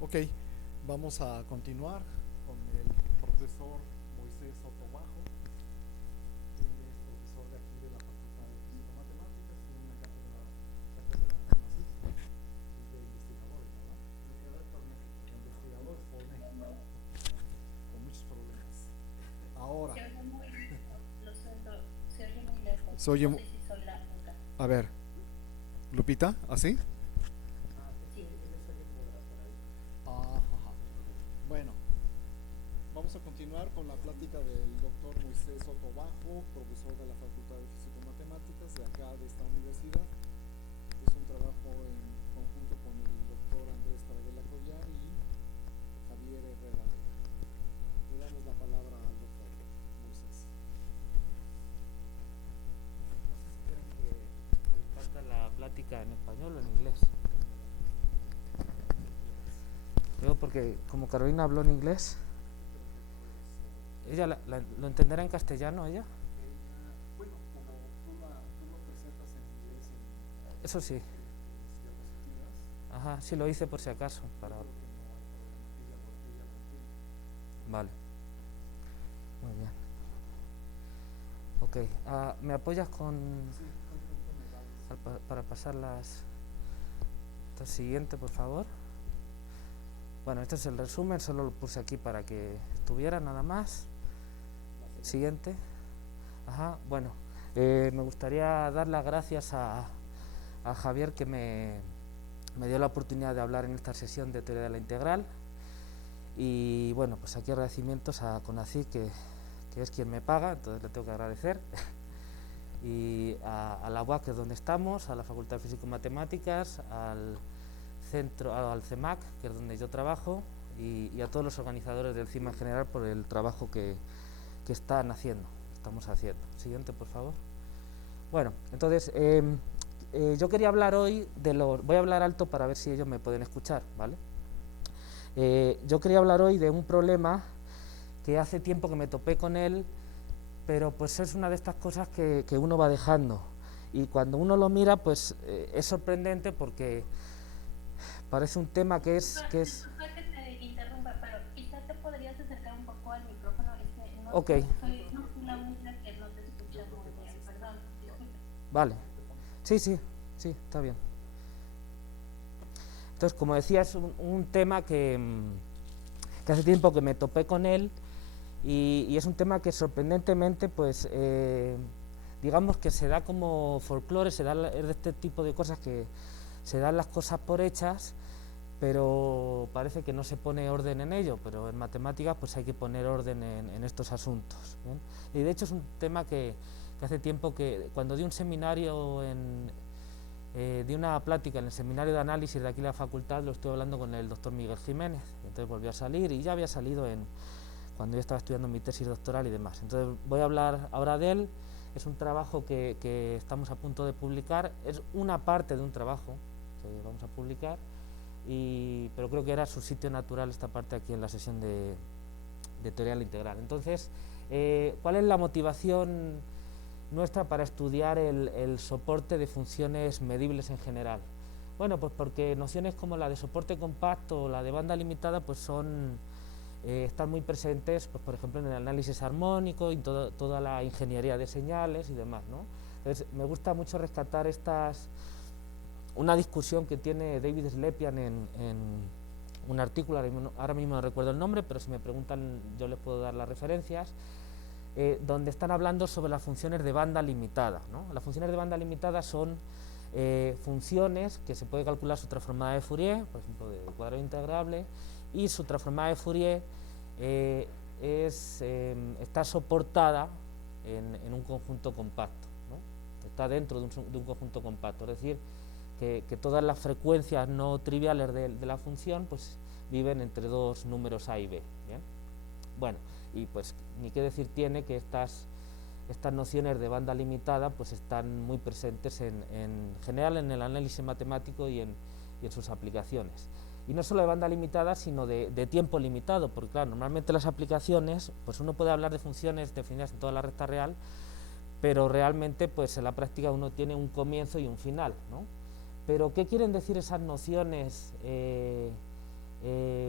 Ok, vamos a continuar con el profesor Moisés Sotobajo. Él es profesor de aquí de la Facultad de Físico-Matemáticas con una cátedra CONACYT y de investigadores, ¿verdad? Investigadores por México, con muchos problemas. Ahora, Se oye muy lejos, lo siento, se oye muy lejos. soy, No sé si soy la única. a ver, Lupita, ¿así? Sí, Ajá. Bueno, vamos a continuar con la plática del doctor Moisés Sotobajo, profesor de la Facultad de Físico-Matemáticas de acá, de esta universidad. Es un trabajo en conjunto con el doctor Andrés Tarabella Collar y Javier Herrera Vega. Le damos la palabra al doctor Moisés. No sé si quieren que comparta la plática en español o en inglés. Digo porque como Carolina habló en inglés, Yo creo que puede ser. ella lo entenderá en castellano, ella. Bueno, como tú lo presentas en inglés Eso sí. en tus diapositivas, Ajá, sí lo hice por si acaso. yo creo que no hay problema. Ella lo entiende. Vale, muy bien. Ok, ¿me apoyas con Sí, tú me vas diciendo. para pasar las... Esto siguiente, por favor. Bueno, este es el resumen, solo lo puse aquí para que estuviera nada más. La siguiente. Siguiente. Ajá, bueno, me gustaría dar las gracias a Javier que me dio la oportunidad de hablar en esta sesión de teoría de la integral. Y bueno, pues aquí agradecimientos a CONACYT, que es quien me paga, entonces le tengo que agradecer. Y a la UAC, que es donde estamos, a la Facultad de Físico-Matemáticas, al centro, al CEMAC, que es donde yo trabajo, y a todos los organizadores del CIMA en general por el trabajo que estamos haciendo. Siguiente, por favor. Bueno, entonces, yo quería hablar hoy voy a hablar alto para ver si ellos me pueden escuchar, ¿vale? Yo quería hablar hoy de un problema que hace tiempo que me topé con él, pero pues es una de estas cosas que uno va dejando. Y cuando uno lo mira, pues es sorprendente porque parece un tema Disculpa que te interrumpa, pero quizás te podrías acercar un poco al micrófono. Es que Ok, no soy la única que no te escucha Yo creo que muy no bien. haces Perdón, falta. disculpe. vale. Te pones Sí, cerca. sí, sí, está bien. Entonces, como decía, es un tema que hace tiempo que me topé con él y es un tema que sorprendentemente, pues, digamos que se da como folclore, es de este tipo de cosas que se dan las cosas por hechas, pero parece que no se pone orden en ello, pero en matemáticas pues hay que poner orden en estos asuntos. ¿Bien? Y de hecho es un tema que hace tiempo que cuando di un seminario di una plática en el seminario de análisis de aquí de la facultad, lo estuve hablando con el doctor Miguel Jiménez, entonces volvió a salir y ya había salido cuando yo estaba estudiando mi tesis doctoral y demás. Entonces voy a hablar ahora de él. Es un trabajo que estamos a punto de publicar, es una parte de un trabajo que vamos a publicar, pero creo que era su sitio natural esta parte aquí en la sesión de teoría de la integral. Entonces, ¿cuál es la motivación nuestra para estudiar el soporte de funciones medibles en general? Bueno, pues porque nociones como la de soporte compacto o la de banda limitada pues están muy presentes, pues, por ejemplo, en el análisis armónico y toda la ingeniería de señales y demás, ¿no? Entonces, me gusta mucho rescatar una discusión que tiene David Slepian en un artículo, ahora mismo no recuerdo el nombre, pero si me preguntan yo les puedo dar las referencias, donde están hablando sobre las funciones de banda limitada, ¿no? Las funciones de banda limitada son funciones que se puede calcular su transformada de Fourier, por ejemplo, de cuadrado integrable, y su transformada de Fourier eh, está soportada en un conjunto compacto, ¿no? Está dentro de un conjunto compacto, es decir, que todas las frecuencias no triviales de la función pues viven entre dos números a y b. ¿Bien? Bueno, y pues ni qué decir tiene que estas nociones de banda limitada pues están muy presentes en general en el análisis matemático y en sus aplicaciones. Y no solo de banda limitada, sino de tiempo limitado, porque claro, normalmente las aplicaciones, pues uno puede hablar de funciones definidas en toda la recta real, pero realmente pues en la práctica uno tiene un comienzo y un final, ¿no? Pero ¿qué quieren decir esas nociones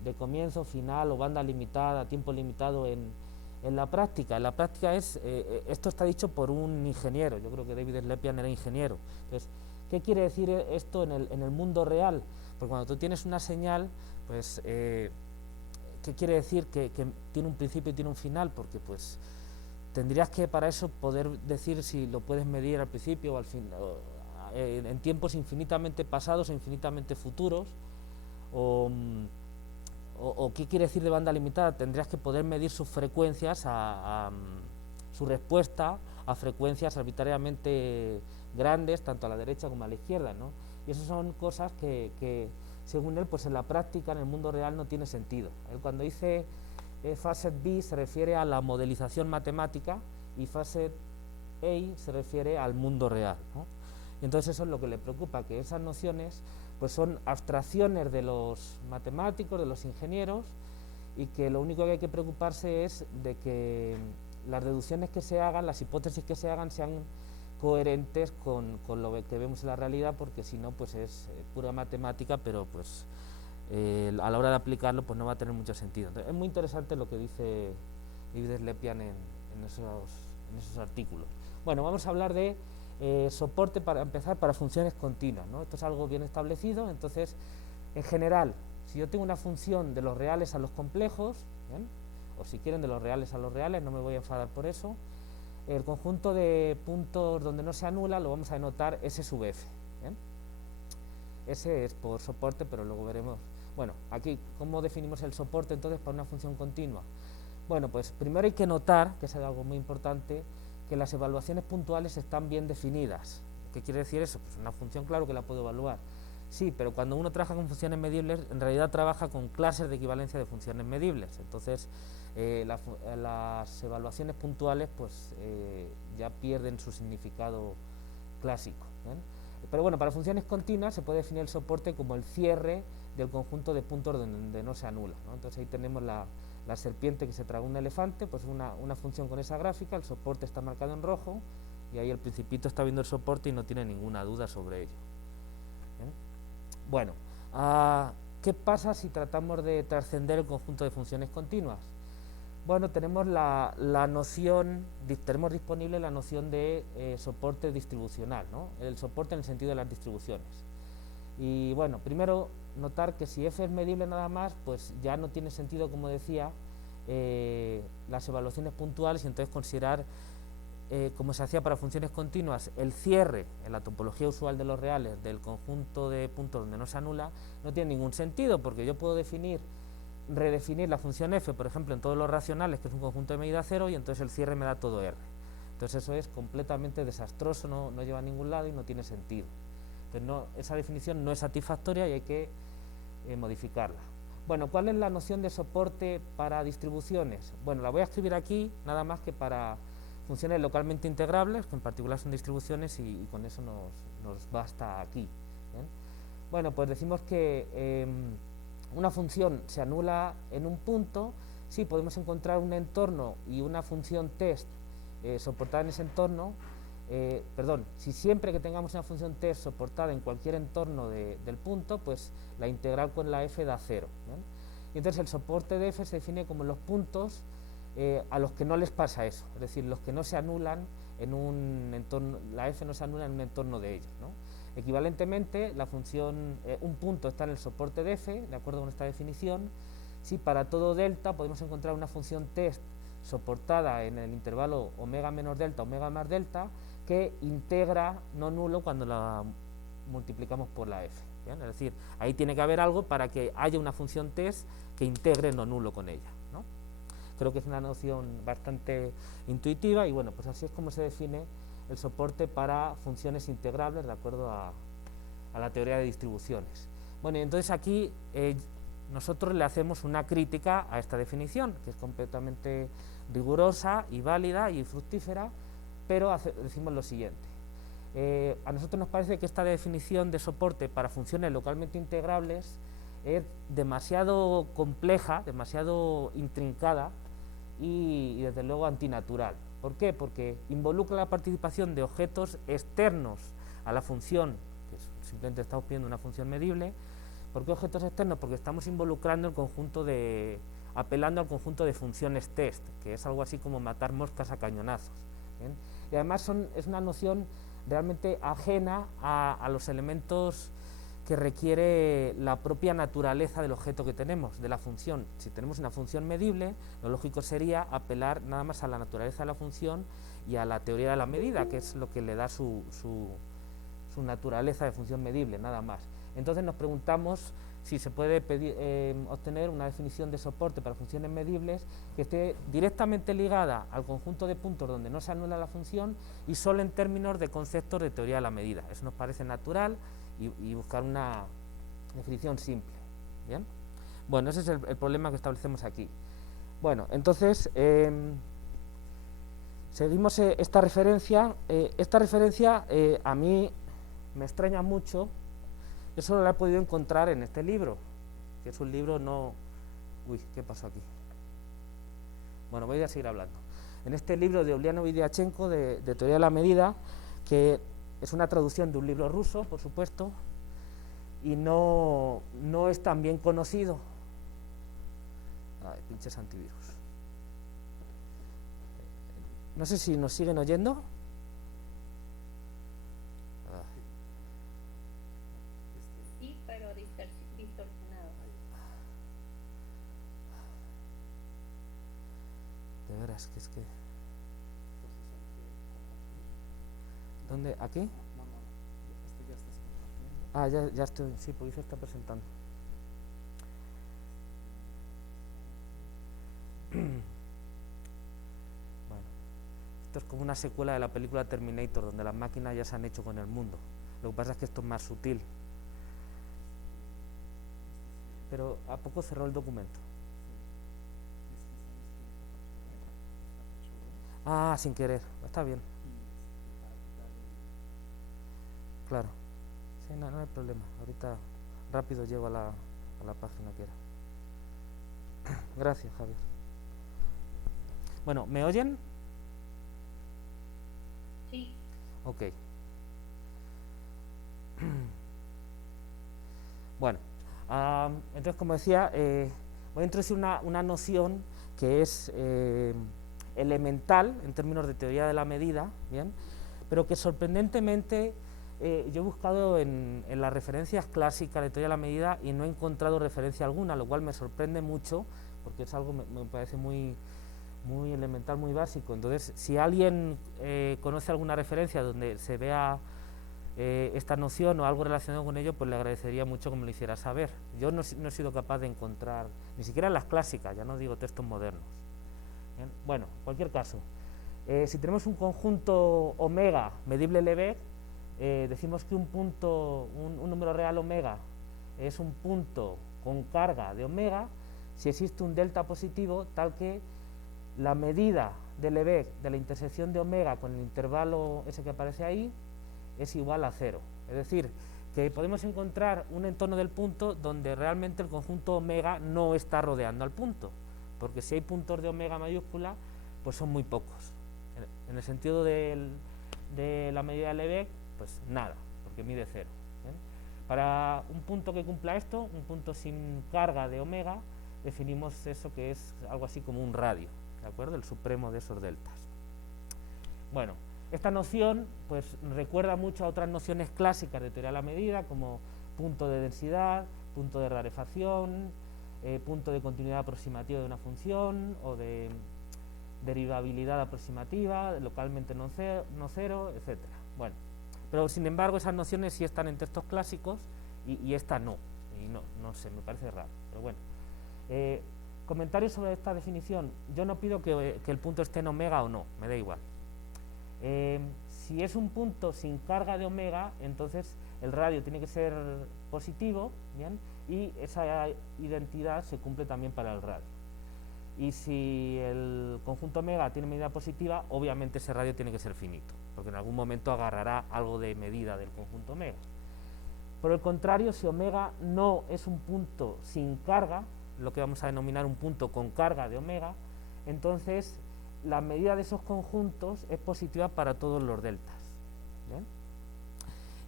de comienzo, final o banda limitada, tiempo limitado en la práctica. En la práctica esto está dicho por un ingeniero, yo creo que David Slepian era ingeniero. Entonces, ¿qué quiere decir esto en el mundo real? Porque cuando tú tienes una señal, pues, ¿qué quiere decir? Que tiene un principio y tiene un final, porque pues tendrías que para eso poder decir si lo puedes medir al principio o al fin, en tiempos infinitamente pasados o infinitamente futuros, o qué quiere decir de banda limitada. Tendrías que poder medir sus frecuencias, su respuesta a frecuencias arbitrariamente grandes, tanto a la derecha como a la izquierda, ¿no? Y esas son cosas que según él, pues en la práctica, en el mundo real, no tiene sentido. Él cuando dice facet B se refiere a la modelización matemática y facet A se refiere al mundo real, ¿no? Y entonces eso es lo que le preocupa, que esas nociones pues son abstracciones de los matemáticos, de los ingenieros, y que lo único que hay que preocuparse es de que las deducciones que se hagan, las hipótesis que se hagan, sean coherentes con lo que vemos en la realidad, porque si no, pues es pura matemática, pero pues a la hora de aplicarlo pues no va a tener mucho sentido. Entonces, es muy interesante lo que dice David Slepian en esos artículos. Bueno, vamos a hablar de soporte, para empezar, para funciones continuas, ¿no? Esto es algo bien establecido. Entonces, en general, si yo tengo una función de los reales a los complejos, ¿bien?, o si quieren de los reales a los reales, no me voy a enfadar por eso, el conjunto de puntos donde no se anula lo vamos a denotar S sub f, ¿bien? S es por soporte, pero luego veremos. Bueno, aquí, ¿cómo definimos el soporte entonces para una función continua? Bueno, pues primero hay que notar, que es algo muy importante, que las evaluaciones puntuales están bien definidas. ¿Qué quiere decir eso? Pues una función, claro que la puedo evaluar. Sí, pero cuando uno trabaja con funciones medibles, en realidad trabaja con clases de equivalencia de funciones medibles. Entonces, las evaluaciones puntuales pues ya pierden su significado clásico, ¿bien? Pero bueno, para funciones continuas se puede definir el soporte como el cierre del conjunto de puntos donde no se anula, ¿no? Entonces ahí tenemos la serpiente que se traga un elefante, pues una función con esa gráfica, el soporte está marcado en rojo y ahí el principito está viendo el soporte y no tiene ninguna duda sobre ello. ¿Bien? Bueno, ¿qué pasa si tratamos de trascender el conjunto de funciones continuas? Bueno, tenemos tenemos disponible la noción de soporte distribucional, ¿no? El soporte en el sentido de las distribuciones. Y bueno, primero notar que si f es medible nada más, pues ya no tiene sentido, como decía, las evaluaciones puntuales, y entonces considerar, como se hacía para funciones continuas, el cierre en la topología usual de los reales del conjunto de puntos donde no se anula, no tiene ningún sentido, porque yo puedo redefinir la función f, por ejemplo, en todos los racionales, que es un conjunto de medida cero, y entonces el cierre me da todo R. Entonces eso es completamente desastroso, no lleva a ningún lado y no tiene sentido. Entonces esa definición no es satisfactoria y hay que modificarla. Bueno, ¿cuál es la noción de soporte para distribuciones? Bueno, la voy a escribir aquí, nada más que para funciones localmente integrables, que en particular son distribuciones, y con eso nos basta aquí, ¿bien? Bueno, pues decimos que una función se anula en un punto si podemos encontrar un entorno y una función test soportada en ese entorno, si siempre que tengamos una función test soportada en cualquier entorno del punto, pues la integral con la f da 0, ¿bien? Y entonces el soporte de f se define como los puntos a los que no les pasa eso, es decir, los que no se anulan en un entorno, la f no se anula en un entorno de ellos, ¿no? Equivalentemente, la función, un punto está en el soporte de f, de acuerdo con esta definición, si para todo delta podemos encontrar una función test soportada en el intervalo omega menos delta, omega más delta, que integra no nulo cuando la multiplicamos por la f, ¿bien? Es decir, ahí tiene que haber algo para que haya una función test que integre no nulo con ella, ¿no? Creo que es una noción bastante intuitiva y bueno, pues así es como se define el soporte para funciones integrables de acuerdo a la teoría de distribuciones. Bueno, y entonces aquí nosotros le hacemos una crítica a esta definición, que es completamente rigurosa y válida y fructífera, pero decimos lo siguiente. A nosotros nos parece que esta definición de soporte para funciones localmente integrables es demasiado compleja, demasiado intrincada y desde luego antinatural. ¿Por qué? Porque involucra la participación de objetos externos a la función, que simplemente estamos pidiendo una función medible, ¿Por qué objetos externos? Porque estamos involucrando el conjunto de, apelando al conjunto de funciones test, que es algo así como matar moscas a cañonazos. ¿Bien? Y además es una noción realmente ajena a los elementos que requiere la propia naturaleza del objeto que tenemos, de la función. Si tenemos una función medible, lo lógico sería apelar nada más a la naturaleza de la función y a la teoría de la medida, que es lo que le da su naturaleza de función medible, nada más. Entonces nos preguntamos si se puede obtener una definición de soporte para funciones medibles que esté directamente ligada al conjunto de puntos donde no se anula la función y solo en términos de conceptos de teoría de la medida. Eso nos parece natural y buscar una definición simple. ¿Bien? Bueno, ese es el problema que establecemos aquí. Bueno, entonces seguimos esta referencia. Esta referencia a mí me extraña mucho. Yo solo la he podido encontrar en este libro, que es un libro no... Uy, ¿qué pasó aquí? Bueno, voy a seguir hablando. En este libro de Ulianov y Diachenko, de teoría de la medida, que es una traducción de un libro ruso, por supuesto, y no es tan bien conocido. Ay, pinches antivirus. No sé si nos siguen oyendo. Sí, pero distorsionado. De veras, que es que... ¿Dónde? ¿Aquí? No, ya estás compartiendo. Ah, ya estoy, sí, porque se está presentando. Bueno, esto es como una secuela de la película Terminator, donde las máquinas ya se han hecho con el mundo. Lo que pasa es que esto es más sutil. Pero ¿a poco cerró el documento? Ah, sin querer, está bien. Claro, sí, no hay problema. Ahorita rápido llego a la página que era. Gracias, Javier. Bueno, ¿me oyen? Sí. Ok. Bueno, entonces, como decía, voy a introducir una noción que es elemental en términos de teoría de la medida, ¿bien? Pero que sorprendentemente yo he buscado en las referencias clásicas de teoría de la medida y no he encontrado referencia alguna, lo cual me sorprende mucho, porque es algo me parece muy elemental, muy básico. Entonces, si alguien conoce alguna referencia donde se vea esta noción o algo relacionado con ello, pues le agradecería mucho que me lo hiciera saber. Yo no he sido capaz de encontrar, ni siquiera en las clásicas, ya no digo textos modernos. ¿Bien? Bueno, en cualquier caso, si tenemos un conjunto omega medible Lebesgue, decimos que un punto, un número real omega es un punto con carga de omega si existe un delta positivo tal que la medida de Lebesgue de la intersección de omega con el intervalo ese que aparece ahí es igual a 0. Es decir, que podemos encontrar un entorno del punto donde realmente el conjunto omega no está rodeando al punto, porque si hay puntos de omega mayúscula, pues son muy pocos. En el sentido de la medida de Lebesgue, pues nada, porque mide 0. ¿Bien? Para un punto que cumpla esto, un punto sin carga de omega, definimos eso que es algo así como un radio, ¿de acuerdo? El supremo de esos deltas. Bueno, esta noción pues recuerda mucho a otras nociones clásicas de teoría de la medida, como punto de densidad, punto de rarefacción, punto de continuidad aproximativa de una función, o de derivabilidad aproximativa, localmente no cero, etc. Bueno, pero sin embargo esas nociones sí están en textos clásicos y esta no, y no sé, me parece raro, pero bueno. Comentarios sobre esta definición. Yo no pido que el punto esté en omega o no, me da igual. Si es un punto sin carga de omega, entonces el radio tiene que ser positivo, ¿bien? Y esa identidad se cumple también para el radio. Y si el conjunto omega tiene medida positiva, obviamente ese radio tiene que ser finito, porque en algún momento agarrará algo de medida del conjunto omega. Por el contrario, si omega no es un punto sin carga, lo que vamos a denominar un punto con carga de omega, entonces la medida de esos conjuntos es positiva para todos los deltas. ¿Bien?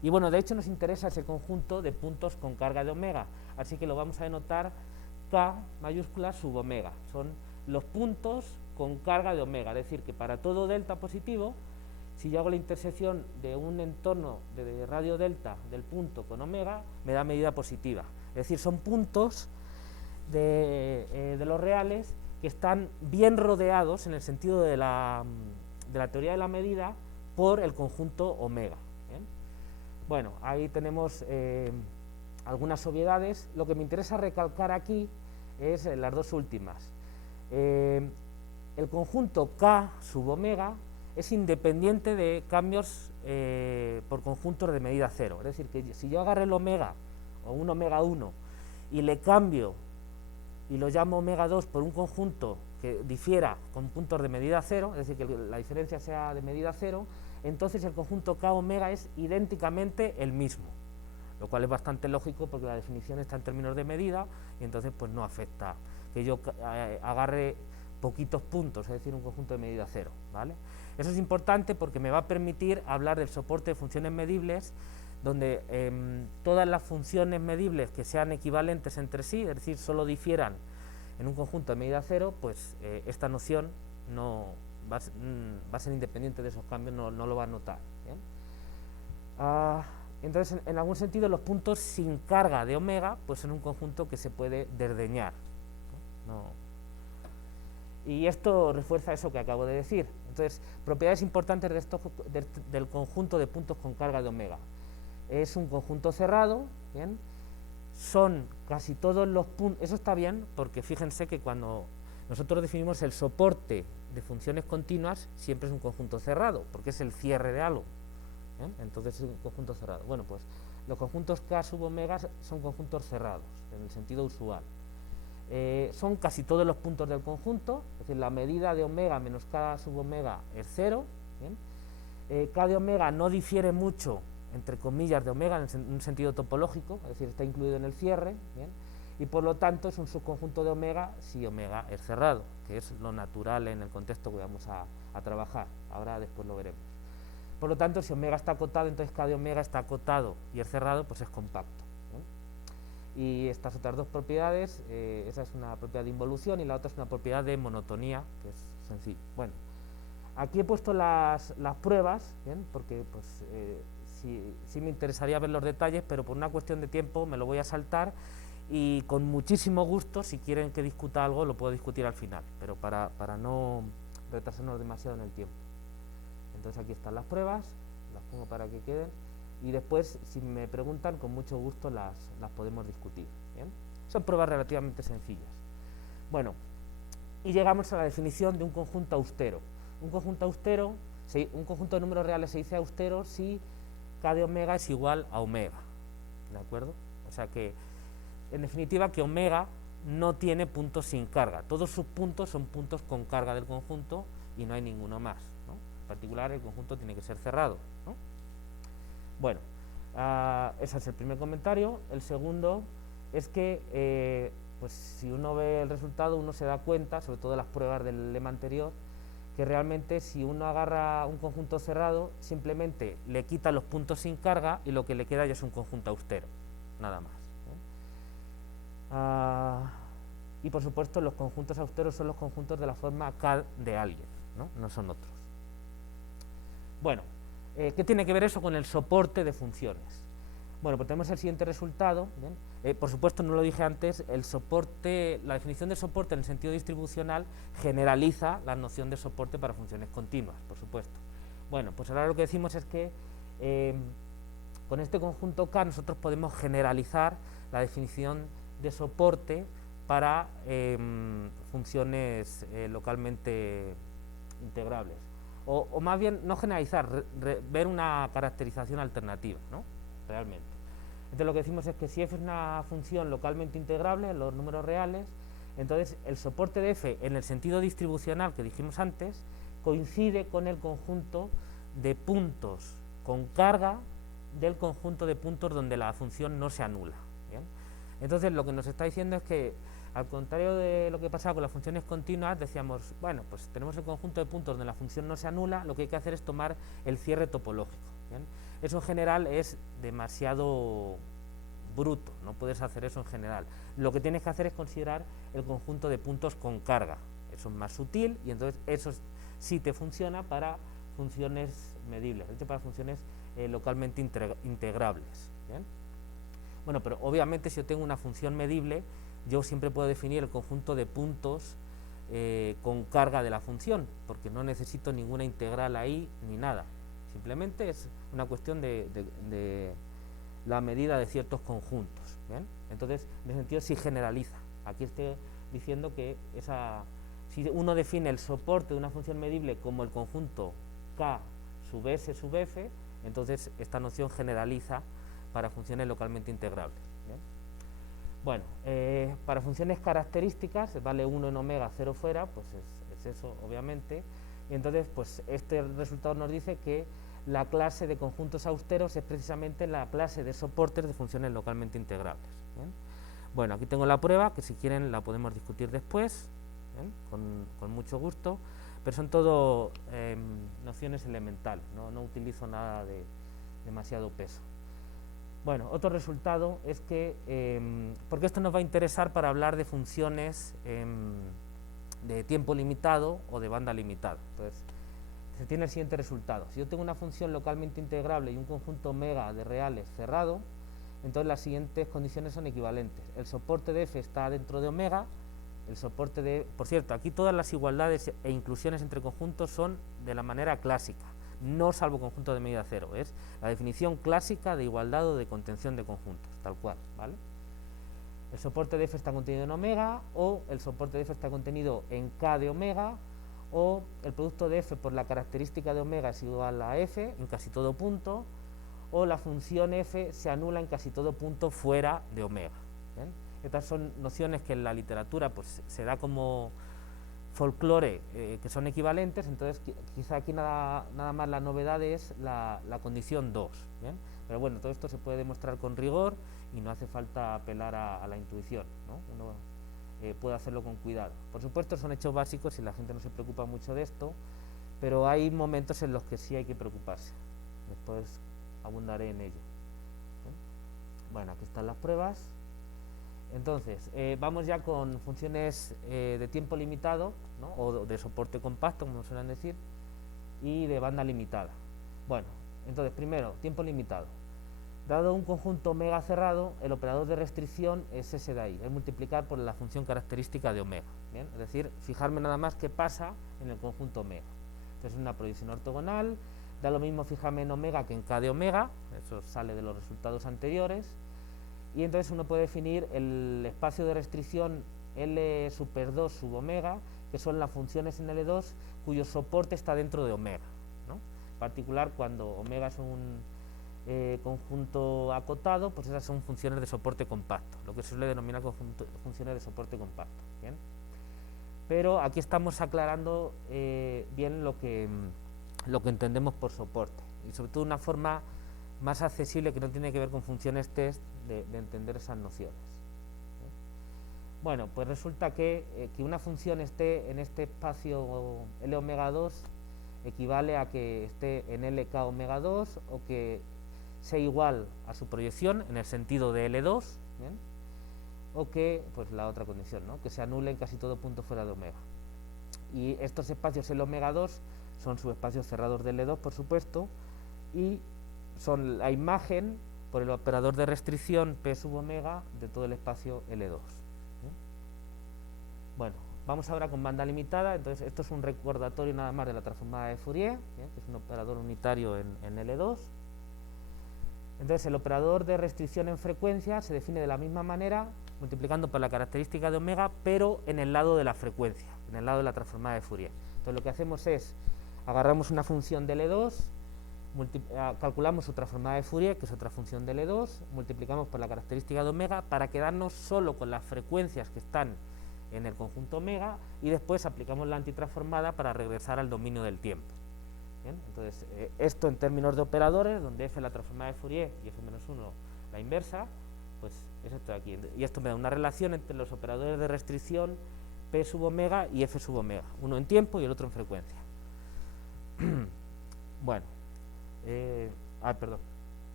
Y bueno, de hecho nos interesa ese conjunto de puntos con carga de omega, así que lo vamos a denotar K mayúscula sub omega. Son los puntos con carga de omega, es decir, que para todo delta positivo, si yo hago la intersección de un entorno de radio delta del punto con omega, me da medida positiva. Es decir, son puntos de los reales que están bien rodeados en el sentido de la teoría de la medida por el conjunto omega. ¿Bien? Bueno, ahí tenemos algunas obviedades. Lo que me interesa recalcar aquí es las dos últimas. El conjunto K sub omega es independiente de cambios por conjuntos de medida cero. Es decir, que si yo agarro el omega o un omega 1 y le cambio y lo llamo omega 2 por un conjunto que difiera con puntos de medida cero, es decir, que la diferencia sea de medida cero, entonces el conjunto K omega es idénticamente el mismo, lo cual es bastante lógico porque la definición está en términos de medida y entonces pues no afecta que yo agarre poquitos puntos, es decir, un conjunto de medida cero, ¿vale? Eso es importante porque me va a permitir hablar del soporte de funciones medibles donde todas las funciones medibles que sean equivalentes entre sí, es decir, solo difieran en un conjunto de medida cero, pues esta noción no va a ser independiente de esos cambios, no lo va a notar. ¿Bien? Entonces, en algún sentido, los puntos sin carga de omega, pues son un conjunto que se puede desdeñar. Y esto refuerza eso que acabo de decir. Entonces, propiedades importantes del conjunto de puntos con carga de omega. Es un conjunto cerrado, ¿bien? Son casi todos los puntos, eso está bien, porque fíjense que cuando nosotros definimos el soporte de funciones continuas, siempre es un conjunto cerrado, porque es el cierre de algo, ¿bien? Entonces es un conjunto cerrado. Bueno, pues los conjuntos K sub omega son conjuntos cerrados, en el sentido usual. Son casi todos los puntos del conjunto, es decir, la medida de omega menos K sub omega es 0, ¿bien? K de omega no difiere mucho, entre comillas, de omega en un sentido topológico, es decir, está incluido en el cierre, ¿bien? Y por lo tanto es un subconjunto de omega si omega es cerrado, que es lo natural en el contexto que vamos a trabajar, ahora después lo veremos. Por lo tanto, si omega está acotado, entonces K de omega está acotado y es cerrado, pues es compacto, ¿bien? Y estas otras dos propiedades, esa es una propiedad de involución y la otra es una propiedad de monotonía, que es sencillo. Bueno, aquí he puesto las pruebas, ¿bien? Porque pues sí me interesaría ver los detalles, pero por una cuestión de tiempo me lo voy a saltar y con muchísimo gusto, si quieren que discuta algo, lo puedo discutir al final, pero para no retrasarnos demasiado en el tiempo. Entonces aquí están las pruebas, las pongo para que queden, y después, si me preguntan, con mucho gusto las podemos discutir, ¿bien? Son pruebas relativamente sencillas. Bueno, y llegamos a la definición de un conjunto austero. Un conjunto austero, un conjunto de números reales se dice austero si K de omega es igual a omega, ¿de acuerdo? O sea que, en definitiva, que omega no tiene puntos sin carga. Todos sus puntos son puntos con carga del conjunto y no hay ninguno más, ¿no? En particular, el conjunto tiene que ser cerrado, ¿no? Bueno, ese es el primer comentario. El segundo es que, pues si uno ve el resultado, uno se da cuenta, sobre todo de las pruebas del lema anterior, que realmente si uno agarra un conjunto cerrado, simplemente le quita los puntos sin carga y lo que le queda ya es un conjunto austero, nada más, ¿eh? Y por supuesto los conjuntos austeros son los conjuntos de la forma K de alguien, no son otros. Bueno, ¿qué tiene que ver eso con el soporte de funciones? Bueno, pues tenemos el siguiente resultado, ¿bien? Por supuesto, no lo dije antes, el soporte, la definición de soporte en el sentido distribucional generaliza la noción de soporte para funciones continuas, por supuesto. Bueno, pues ahora lo que decimos es que con este conjunto K nosotros podemos generalizar la definición de soporte para funciones localmente integrables. O más bien, no generalizar, ver una caracterización alternativa, ¿no? Realmente. Entonces lo que decimos es que si f es una función localmente integrable en los números reales, entonces el soporte de f en el sentido distribucional que dijimos antes coincide con el conjunto de puntos con carga del conjunto de puntos donde la función no se anula, ¿bien? Entonces lo que nos está diciendo es que, al contrario de lo que pasaba con las funciones continuas, decíamos, bueno, pues tenemos el conjunto de puntos donde la función no se anula, lo que hay que hacer es tomar el cierre topológico, ¿bien? eso en general es demasiado bruto, no puedes hacer eso en general. Lo que tienes que hacer es considerar el conjunto de puntos con carga, eso es más sutil y entonces eso sí te funciona para funciones medibles, de hecho para funciones localmente integrables. ¿Bien? Bueno, pero obviamente si yo tengo una función medible, yo siempre puedo definir el conjunto de puntos con carga de la función, porque no necesito ninguna integral ahí ni nada, simplemente es una cuestión de la medida de ciertos conjuntos. ¿Bien? Entonces, en ese sentido sí generaliza. Aquí estoy diciendo que si uno define el soporte de una función medible como el conjunto K sub S sub F, entonces esta noción generaliza para funciones localmente integrables. ¿Bien? Bueno, para funciones características, vale 1 en omega, 0 fuera, pues es eso, obviamente, y entonces pues este resultado nos dice que la clase de conjuntos austeros es precisamente la clase de soportes de funciones localmente integrables. ¿Bien? Bueno, aquí tengo la prueba, que si quieren la podemos discutir después, con mucho gusto, pero son todo nociones elementales, no utilizo nada de demasiado peso. Bueno, otro resultado es que, porque esto nos va a interesar para hablar de funciones de tiempo limitado o de banda limitada. Entonces, se tiene el siguiente resultado. Si yo tengo una función localmente integrable y un conjunto omega de reales cerrado, entonces las siguientes condiciones son equivalentes. El soporte de f está dentro de omega, el soporte de... Por cierto, aquí todas las igualdades e inclusiones entre conjuntos son de la manera clásica, no salvo conjunto de medida cero, es la definición clásica de igualdad o de contención de conjuntos, tal cual, ¿vale? El soporte de f está contenido en omega, o el soporte de f está contenido en k de omega, o el producto de f por la característica de omega es igual a f en casi todo punto, o la función f se anula en casi todo punto fuera de omega. ¿Bien? Estas son nociones que en la literatura pues se da como folclore, que son equivalentes, entonces quizá aquí nada más la novedad es la condición 2. ¿Bien? Pero bueno, todo esto se puede demostrar con rigor y no hace falta apelar a la intuición, ¿no? Uno puede hacerlo con cuidado. Por supuesto son hechos básicos y la gente no se preocupa mucho de esto, pero hay momentos en los que sí hay que preocuparse. Después abundaré en ello. ¿Bien? Bueno, aquí están las pruebas. Entonces, vamos ya con funciones de tiempo limitado, ¿no? O de soporte compacto, como suelen decir, y de banda limitada. Bueno, entonces, primero, tiempo limitado. Dado un conjunto omega cerrado, el operador de restricción es ese de ahí, es multiplicar por la función característica de omega. ¿Bien? Es decir, fijarme nada más qué pasa en el conjunto omega. Entonces, una proyección ortogonal, da lo mismo fijarme en omega que en k de omega, eso sale de los resultados anteriores, y entonces uno puede definir el espacio de restricción L super 2 sub omega, que son las funciones en L2 cuyo soporte está dentro de omega, ¿no? En particular, cuando omega es un conjunto acotado, pues esas son funciones de soporte compacto, lo que se suele denominar funciones de soporte compacto. ¿Bien? Pero aquí estamos aclarando bien lo que entendemos por soporte, y sobre todo una forma más accesible que no tiene que ver con funciones test de entender esas nociones. ¿Sí? Bueno, pues resulta que una función esté en este espacio L omega 2 equivale a que esté en LK omega 2 o que sea igual a su proyección en el sentido de L2, ¿bien? O que, pues la otra condición, ¿no? Que se anule en casi todo punto fuera de omega. Y estos espacios L omega 2 son subespacios cerrados de L2, por supuesto, y son la imagen por el operador de restricción P sub omega de todo el espacio L2. ¿Bien? Bueno, vamos ahora con banda limitada. Entonces esto es un recordatorio nada más de la transformada de Fourier, ¿bien? Que es un operador unitario en L2. Entonces el operador de restricción en frecuencia se define de la misma manera, multiplicando por la característica de omega, pero en el lado de la frecuencia, en el lado de la transformada de Fourier. Entonces lo que hacemos es, agarramos una función de L2, calculamos su transformada de Fourier, que es otra función de L2, multiplicamos por la característica de omega para quedarnos solo con las frecuencias que están en el conjunto omega, y después aplicamos la antitransformada para regresar al dominio del tiempo. ¿Bien? Entonces, esto en términos de operadores, donde f es la transformada de Fourier y f menos 1 la inversa, pues es esto de aquí. Y esto me da una relación entre los operadores de restricción P sub omega y F sub omega, uno en tiempo y el otro en frecuencia. Bueno, perdón.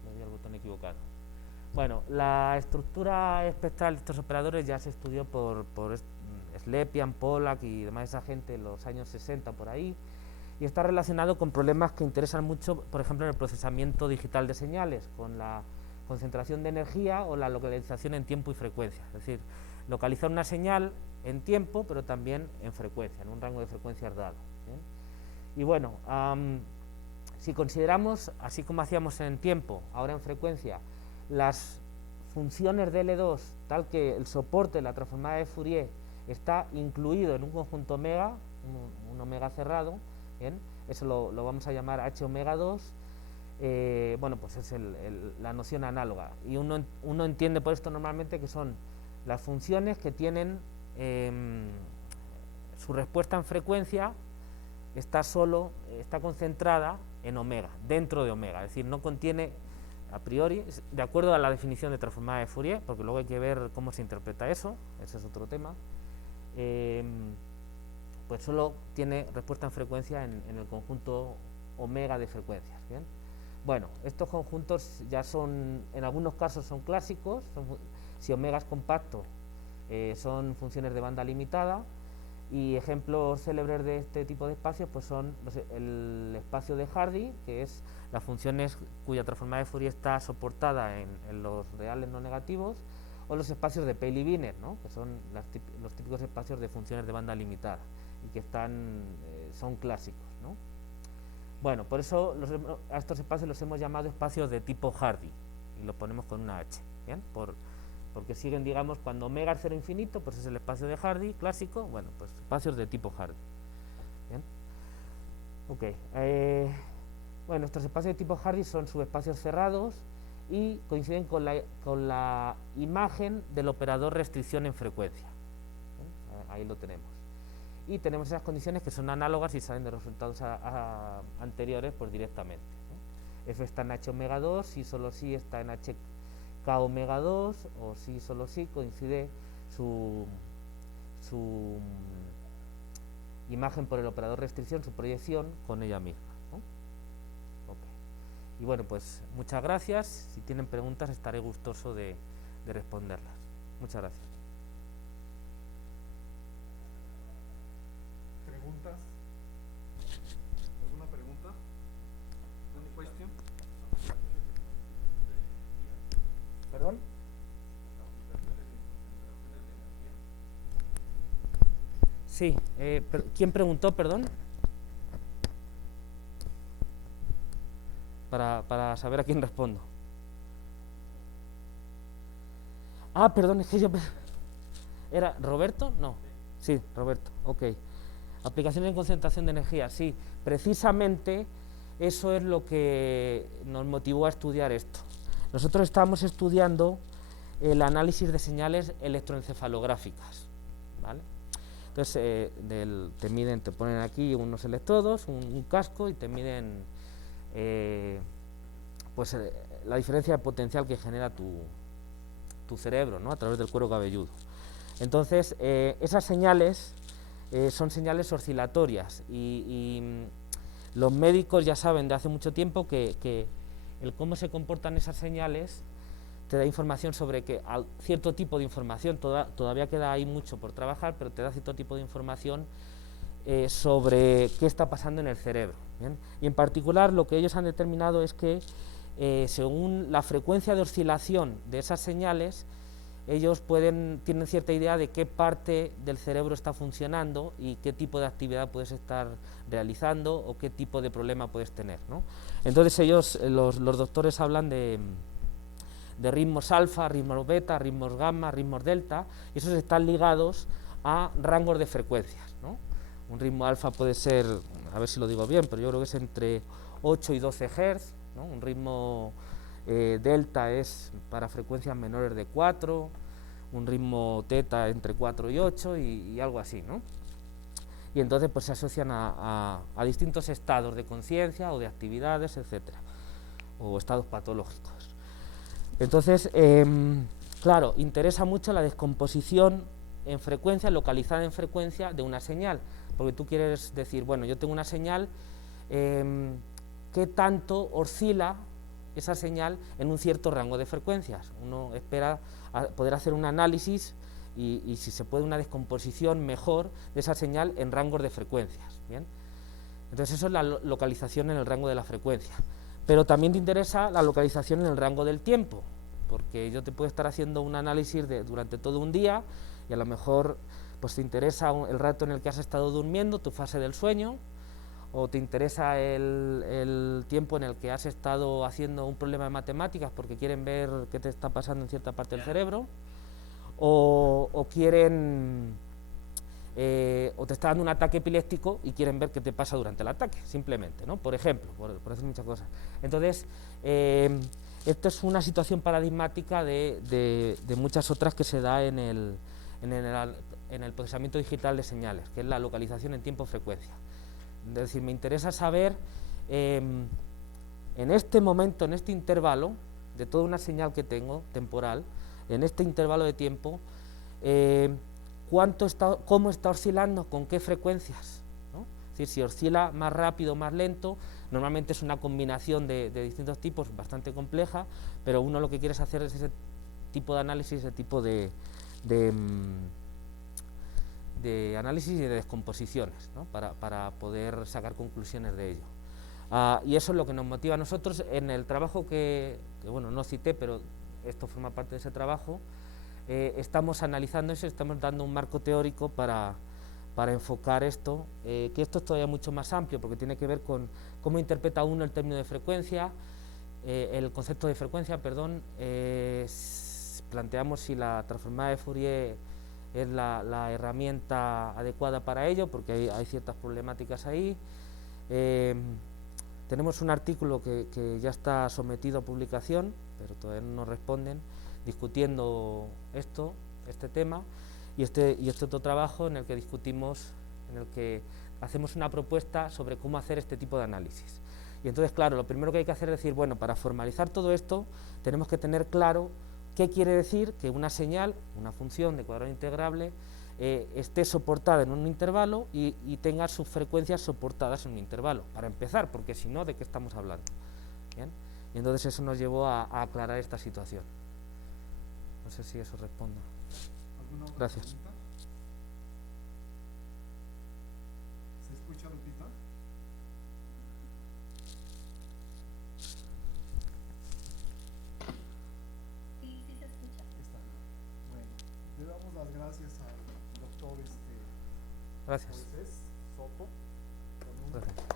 le di al botón equivocado. Bueno, la estructura espectral de estos operadores ya se estudió por Slepian, Pollack y demás esa gente en los años 60 por ahí, y está relacionado con problemas que interesan mucho, por ejemplo, en el procesamiento digital de señales, con la concentración de energía o la localización en tiempo y frecuencia, es decir, localizar una señal en tiempo, pero también en frecuencia, en un rango de frecuencias dado. ¿Bien? Y bueno, si consideramos, así como hacíamos en tiempo, ahora en frecuencia, las funciones de L2, tal que el soporte de la transformada de Fourier está incluido en un conjunto omega, un omega cerrado, ¿bien? Eso lo vamos a llamar H omega 2, bueno, pues es la noción análoga, y uno entiende por esto normalmente que son las funciones que tienen su respuesta en frecuencia está concentrada en omega, dentro de omega, es decir, no contiene a priori, de acuerdo a la definición de transformada de Fourier, porque luego hay que ver cómo se interpreta eso, ese es otro tema, pues solo tiene respuesta en frecuencia en el conjunto omega de frecuencias. ¿Bien? Bueno, estos conjuntos ya son, en algunos casos son clásicos, si omega es compacto, son funciones de banda limitada, y ejemplos célebres de este tipo de espacios pues son el espacio de Hardy, que es las funciones cuya transformada de Fourier está soportada en los reales no negativos, o los espacios de Paley-Wiener, ¿no? Que son los típicos espacios de funciones de banda limitada y que son clásicos, ¿no? Bueno, por eso a estos espacios los hemos llamado espacios de tipo Hardy y lo ponemos con una H, ¿bien? Porque siguen, digamos, cuando omega es cero infinito, pues es el espacio de Hardy clásico, bueno, pues espacios de tipo Hardy. ¿Bien? Ok. Bueno, estos espacios de tipo Hardy son subespacios cerrados y coinciden con la imagen del operador restricción en frecuencia. ¿Bien? Ahí lo tenemos. Y tenemos esas condiciones que son análogas y salen de los resultados anteriores pues directamente, ¿no? F está en H omega 2, si solo si está en H K omega 2, o si solo si coincide su imagen por el operador restricción, su proyección con ella misma, ¿no? Okay. Y bueno, pues muchas gracias. Si tienen preguntas estaré gustoso de responderlas. Muchas gracias. ¿Preguntas? ¿Alguna pregunta? ¿Any question? ¿Perdón? Sí, ¿quién preguntó, perdón? Para saber a quién respondo. Ah, perdón, es que yo... ¿Era Roberto? No. Sí, Roberto, ok. Aplicaciones en concentración de energía, sí. Precisamente eso es lo que nos motivó a estudiar esto. Nosotros estábamos estudiando el análisis de señales electroencefalográficas, ¿vale? Entonces, te ponen aquí unos electrodos, un casco, y te miden la diferencia de potencial que genera tu cerebro, ¿no? A través del cuero cabelludo. Entonces, esas señales son señales oscilatorias y los médicos ya saben de hace mucho tiempo que el cómo se comportan esas señales te da información sobre cierto tipo de información, todavía queda ahí mucho por trabajar, pero te da cierto tipo de información sobre qué está pasando en el cerebro. ¿Bien? Y en particular lo que ellos han determinado es que según la frecuencia de oscilación de esas señales, ellos tienen cierta idea de qué parte del cerebro está funcionando y qué tipo de actividad puedes estar realizando o qué tipo de problema puedes tener, ¿no? Entonces ellos, los doctores hablan de ritmos alfa, ritmos beta, ritmos gamma, ritmos delta, y esos están ligados a rangos de frecuencias, ¿no? Un ritmo alfa puede ser, a ver si lo digo bien, pero yo creo que es entre 8 y 12 Hz, ¿no? Un ritmo delta es para frecuencias menores de 4, un ritmo teta entre 4 y 8 y algo así, ¿no? Y entonces pues se asocian a distintos estados de conciencia o de actividades, etcétera, o estados patológicos. Entonces, claro, interesa mucho la descomposición en frecuencia, localizada en frecuencia de una señal, porque tú quieres decir, bueno, yo tengo una señal, ¿qué tanto oscila esa señal en un cierto rango de frecuencias. Uno espera poder hacer un análisis y si se puede, una descomposición mejor de esa señal en rangos de frecuencias. ¿Bien? Entonces eso es la localización en el rango de la frecuencia. Pero también te interesa la localización en el rango del tiempo, porque yo te puedo estar haciendo un análisis durante todo un día y a lo mejor pues te interesa el rato en el que has estado durmiendo, tu fase del sueño, o te interesa el tiempo en el que has estado haciendo un problema de matemáticas porque quieren ver qué te está pasando en cierta parte del cerebro, o quieren, o te está dando un ataque epiléptico y quieren ver qué te pasa durante el ataque, simplemente, ¿no? Por ejemplo, por hacer muchas cosas. Entonces, esto es una situación paradigmática de muchas otras que se da en el procesamiento digital de señales, que es la localización en tiempo-frecuencia. Es decir, me interesa saber en este momento, en este intervalo de toda una señal que tengo, temporal, en este intervalo de tiempo, cómo está oscilando, con qué frecuencias, ¿no? Es decir, si oscila más rápido o más lento, normalmente es una combinación de distintos tipos bastante compleja, pero uno lo que quiere es hacer ese tipo de análisis, ese tipo de análisis y de descomposiciones, ¿no? para poder sacar conclusiones de ello. Y eso es lo que nos motiva a nosotros en el trabajo que bueno, no cité, pero esto forma parte de ese trabajo. Estamos analizando eso, estamos dando un marco teórico para enfocar esto, que esto es todavía mucho más amplio, porque tiene que ver con cómo interpreta uno el término de frecuencia, el concepto de frecuencia, perdón. Planteamos si la transformada de Fourier es la herramienta adecuada para ello, porque hay ciertas problemáticas ahí. Tenemos un artículo que ya está sometido a publicación, pero todavía no nos responden, discutiendo este tema, y este otro trabajo en el que discutimos, en el que hacemos una propuesta sobre cómo hacer este tipo de análisis. Y entonces, claro, lo primero que hay que hacer es decir, bueno, para formalizar todo esto, tenemos que tener claro qué quiere decir que una señal, una función de cuadrado integrable, esté soportada en un intervalo y tenga sus frecuencias soportadas en un intervalo, para empezar, porque si no, ¿de qué estamos hablando? ¿Bien? Y entonces eso nos llevó a aclarar esta situación. No sé si eso responde. Gracias. Pregunta? ¿Se escucha, Lupita? Sí, sí se escucha. Está bien. Bueno, le damos las gracias al doctor Gracias. Moisés Soto. Gracias.